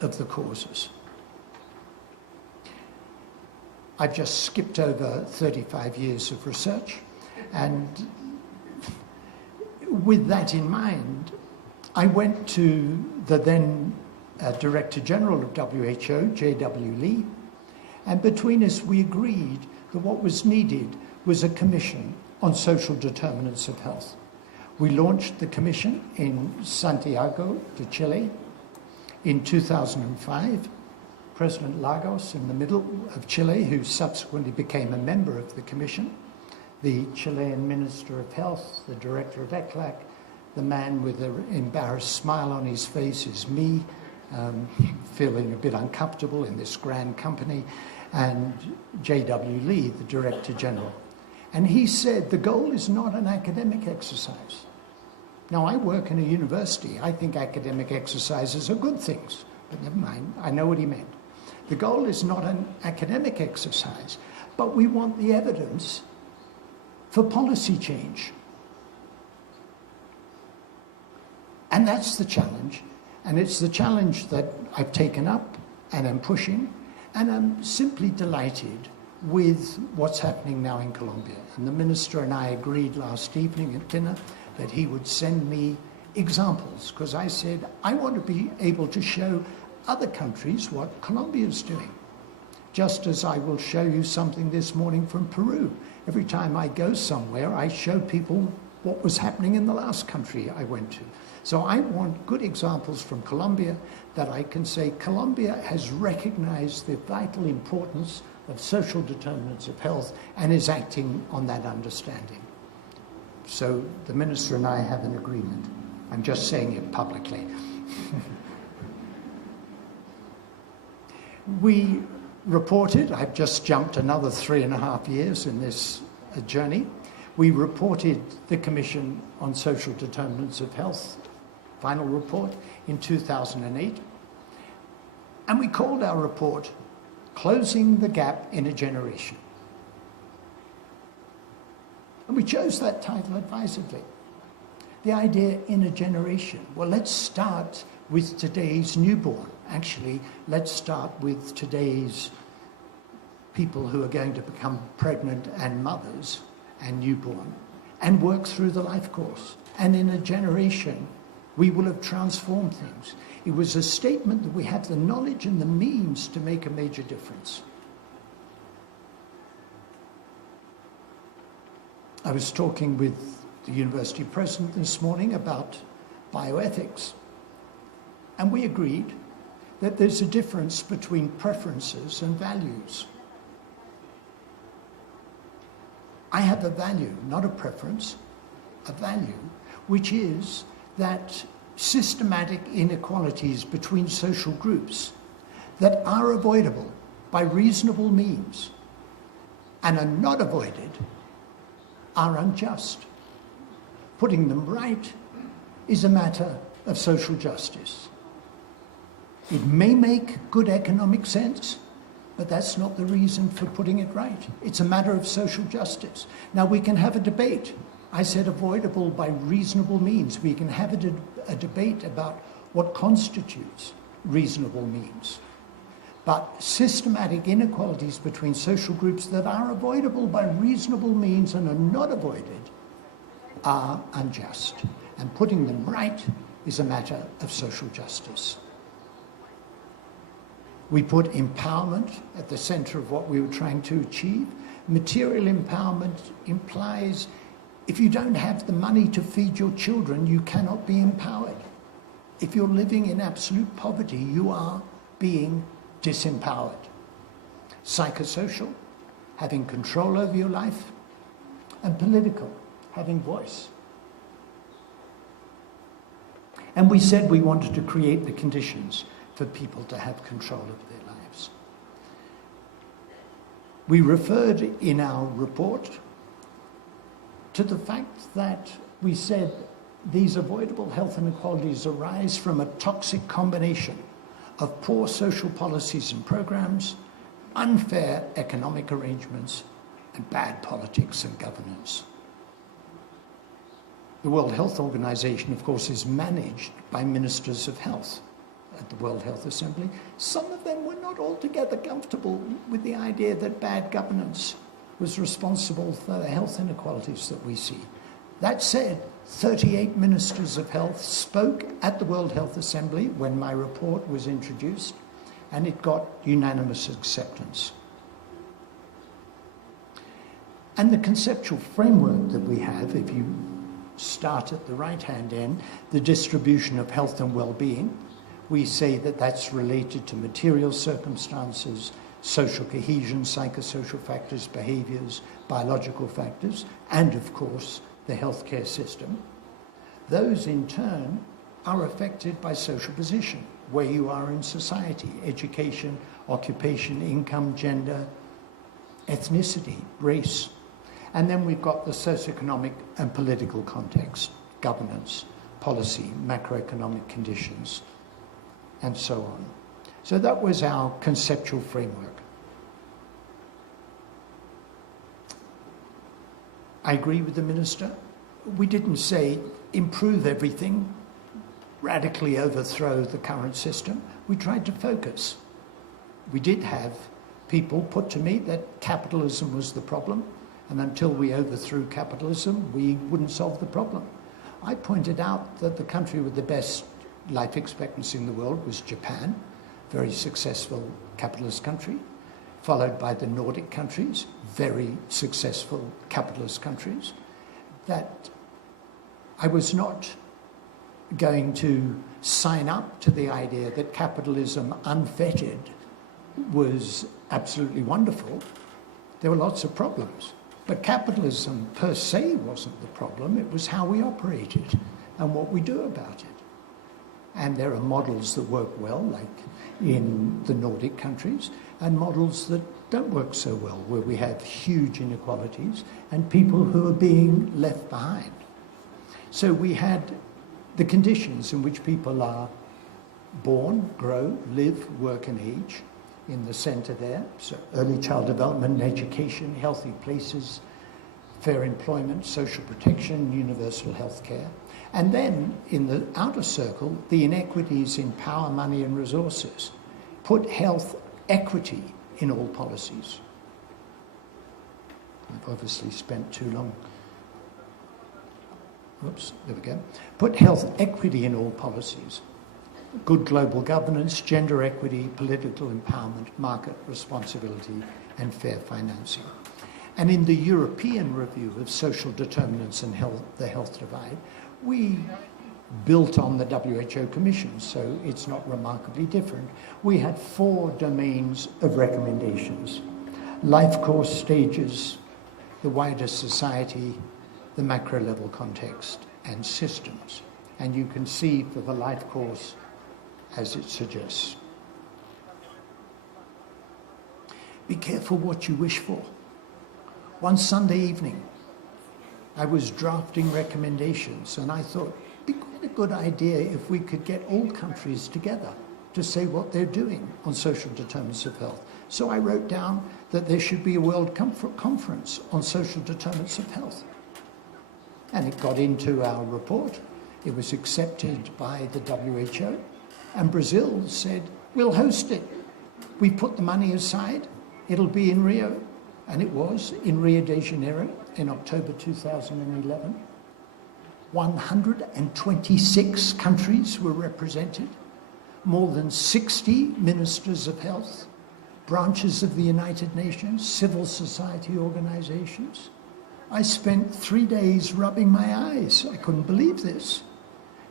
of the causes. I've just skipped over 35 years of research, and with that in mind, I went to the then Director General of WHO, J.W. Lee, and between us we agreed that what was needed was a commission on social determinants of health. We launched the commission in Santiago de Chile in 2005. President Lagos, in the middle of Chile, who subsequently became a member of the commission, the Chilean Minister of Health, the Director of ECLAC, the man with an embarrassed smile on his face is me, feeling a bit uncomfortable in this grand company, and J.W. Lee, the Director General. And he said, the goal is not an academic exercise. Now, I work in a university. I think academic exercises are good things, but never mind, I know what he meant. The goal is not an academic exercise, but we want the evidence for policy change. And that's the challenge. And it's the challenge that I've taken up and am pushing. And I'm simply delighted with what's happening now in Colombia. And the minister and I agreed last evening at dinner that he would send me examples, because I said, I want to be able to show other countries what Colombia is doing. Just as I will show you something this morning from Peru. Every time I go somewhere, I show people what was happening in the last country I went to. So I want good examples from Colombia that I can say Colombia has recognized the vital importance of social determinants of health and is acting on that understanding. So the minister and I have an agreement. I'm just saying it publicly. We reported, I've just jumped another 3.5 years in this journey. We reported the Commission on Social Determinants of Health, final report, in 2008. And we called our report, Closing the Gap in a Generation. And we chose that title advisedly. The idea, in a generation. Well, let's start with today's newborn. Actually, let's start with today's people who are going to become pregnant and mothers and newborn, and work through the life course. And in a generation, we will have transformed things. It was a statement that we have the knowledge and the means to make a major difference. I was talking with the university president this morning about bioethics, and we agreed that there's a difference between preferences and values. I have a value, not a preference, a value, which is that systematic inequalities between social groups that are avoidable by reasonable means and are not avoided are unjust. Putting them right is a matter of social justice. It may make good economic sense, but that's not the reason for putting it right. It's a matter of social justice. Now, we can have a debate. I said avoidable by reasonable means. We can have a debate about what constitutes reasonable means. But systematic inequalities between social groups that are avoidable by reasonable means and are not avoided are unjust. And putting them right is a matter of social justice. We put empowerment at the center of what we were trying to achieve. Material empowerment implies if you don't have the money to feed your children, you cannot be empowered. If you're living in absolute poverty, you are being disempowered. Psychosocial, having control over your life, and political, having voice. And we said we wanted to create the conditions for people to have control of their lives. We referred in our report to the fact that we said these avoidable health inequalities arise from a toxic combination of poor social policies and programs, unfair economic arrangements, and bad politics and governance. The World Health Organization, of course, is managed by ministers of health. at the World Health Assembly. Some of them were not altogether comfortable with the idea that bad governance was responsible for the health inequalities that we see. That said, 38 ministers of health spoke at the World Health Assembly when my report was introduced, and it got unanimous acceptance. And the conceptual framework that we have, if you start at the right-hand end, the distribution of health and well-being, we say that that's related to material circumstances, social cohesion, psychosocial factors, behaviours, biological factors, and of course, the healthcare system. Those in turn are affected by social position, where you are in society, education, occupation, income, gender, ethnicity, race. And then we've got the socioeconomic and political context, governance, policy, macroeconomic conditions, and so on. So that was our conceptual framework. I agree with the Minister. We didn't say improve everything, radically overthrow the current system. We tried to focus. We did have people put to me that capitalism was the problem, and until we overthrew capitalism, we wouldn't solve the problem. I pointed out that the country with the best life expectancy in the world was Japan, very successful capitalist country, followed by the Nordic countries, very successful capitalist countries, that I was not going to sign up to the idea that capitalism unfettered was absolutely wonderful. There were lots of problems. But capitalism per se wasn't the problem, it was how we operated and what we do about it. And there are models that work well, like in the Nordic countries, and models that don't work so well, where we have huge inequalities and people who are being left behind. So we had the conditions in which people are born, grow, live, work and age in the centre there. So early child development and education, healthy places, fair employment, social protection, universal health care. And then in the outer circle, the inequities in power, money and resources. Put health equity in all policies. I've obviously spent too long. Oops, there we go. Put health equity in all policies. Good global governance, gender equity, political empowerment, market responsibility, and fair financing. And in the European review of social determinants and the health divide, we built on the WHO Commission, so it's not remarkably different. We had 4 domains of recommendations: life course stages, the wider society, the macro level context, and systems. And you can see for the life course as it suggests. Be careful what you wish for. One Sunday evening, I was drafting recommendations and I thought, it'd be quite a good idea if we could get all countries together to say what they're doing on social determinants of health. So I wrote down that there should be a World Conference on social determinants of health. And it got into our report. It was accepted by the WHO. And Brazil said, we'll host it. We put the money aside. It'll be in Rio. And it was in Rio de Janeiro in October 2011. 126 countries were represented. More than 60 ministers of health, branches of the United Nations, civil society organizations. I spent 3 days rubbing my eyes. I couldn't believe this.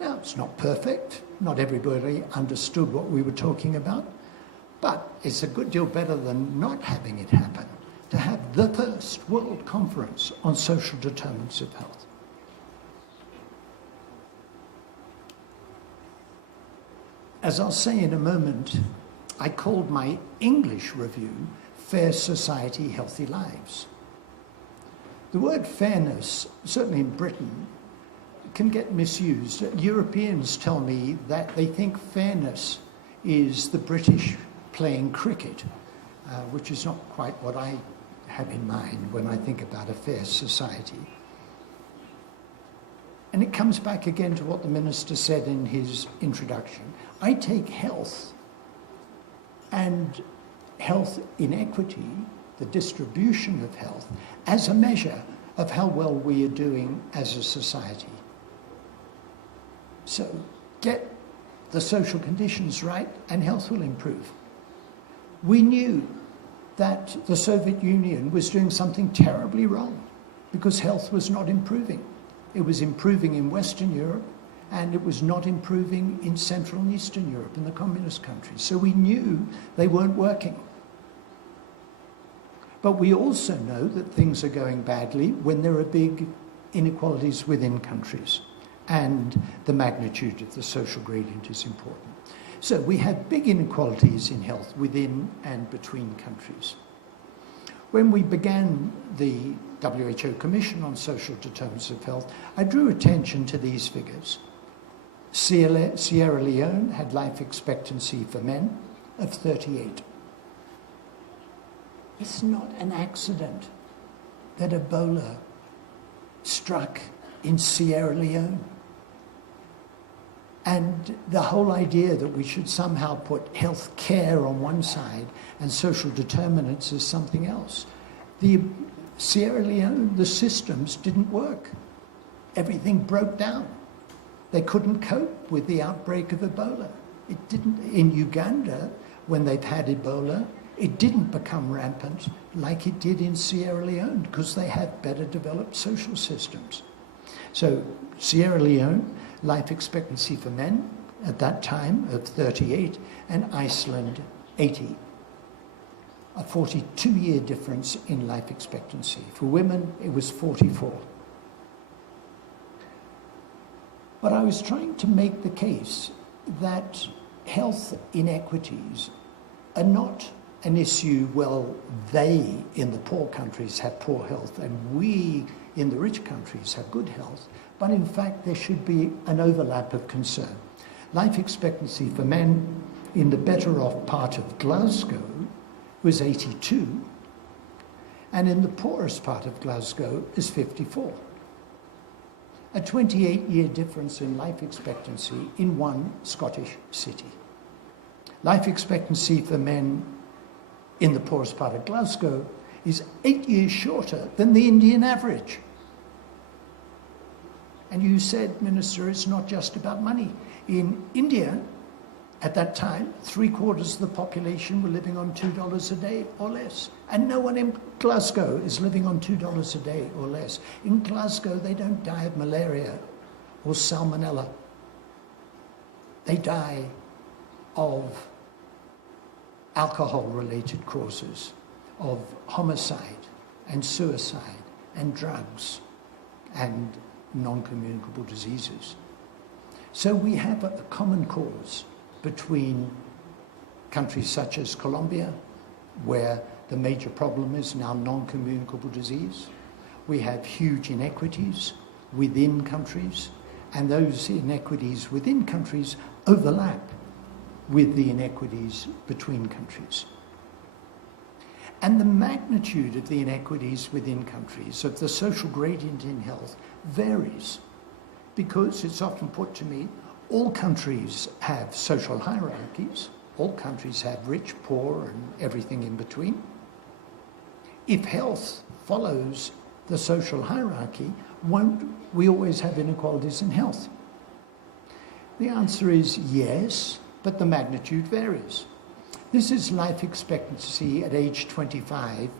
Now, it's not perfect. Not everybody understood what we were talking about, but it's a good deal better than not having it happen, to have the first World Conference on social determinants of health. As I'll say in a moment, I called my English review Fair Society, Healthy Lives. The word fairness, certainly in Britain, can get misused. Europeans tell me that they think fairness is the British playing cricket, which is not quite what I have in mind when I think about a fair society. And it comes back again to what the Minister said in his introduction. I take health and health inequity, the distribution of health, as a measure of how well we are doing as a society. So get the social conditions right and health will improve. We knew that the Soviet Union was doing something terribly wrong because health was not improving. It was improving in Western Europe and it was not improving in Central and Eastern Europe, in the communist countries. So we knew they weren't working. But we also know that things are going badly when there are big inequalities within countries, and the magnitude of the social gradient is important. So we have big inequalities in health within and between countries. When we began the WHO Commission on Social Determinants of Health, I drew attention to these figures. Sierra Leone had life expectancy for men of 38. It's not an accident that Ebola struck in Sierra Leone. And the whole idea that we should somehow put health care on one side and social determinants as something else. The Sierra Leone, the systems didn't work. Everything broke down. They couldn't cope with the outbreak of Ebola. It didn't, in Uganda, when they've had Ebola, it didn't become rampant like it did in Sierra Leone because they have better developed social systems. So Sierra Leone, life expectancy for men at that time of 38, and Iceland 80. A 42-year difference in life expectancy. For women, it was 44. But I was trying to make the case that health inequities are not an issue, well, they in the poor countries have poor health and we in the rich countries have good health, but in fact there should be an overlap of concern. Life expectancy for men in the better off part of Glasgow was 82, and in the poorest part of Glasgow is 54. A 28-year difference in life expectancy in one Scottish city. Life expectancy for men in the poorest part of Glasgow is 8 years shorter than the Indian average. And you said, Minister, it's not just about money. In India, at that time, 3/4 of the population were living on $2 a day or less. And no one in Glasgow is living on $2 a day or less. In Glasgow, they don't die of malaria or salmonella. They die of alcohol-related causes, of homicide and suicide and drugs and non-communicable diseases. So we have a common cause between countries such as Colombia, where the major problem is now non-communicable disease. We have huge inequities within countries, and those inequities within countries overlap with the inequities between countries. And the magnitude of the inequities within countries, of the social gradient in health, varies because it's often put to me, all countries have social hierarchies, all countries have rich, poor, and everything in between. If health follows the social hierarchy, won't we always have inequalities in health? The answer is yes, but the magnitude varies. This is life expectancy at age 25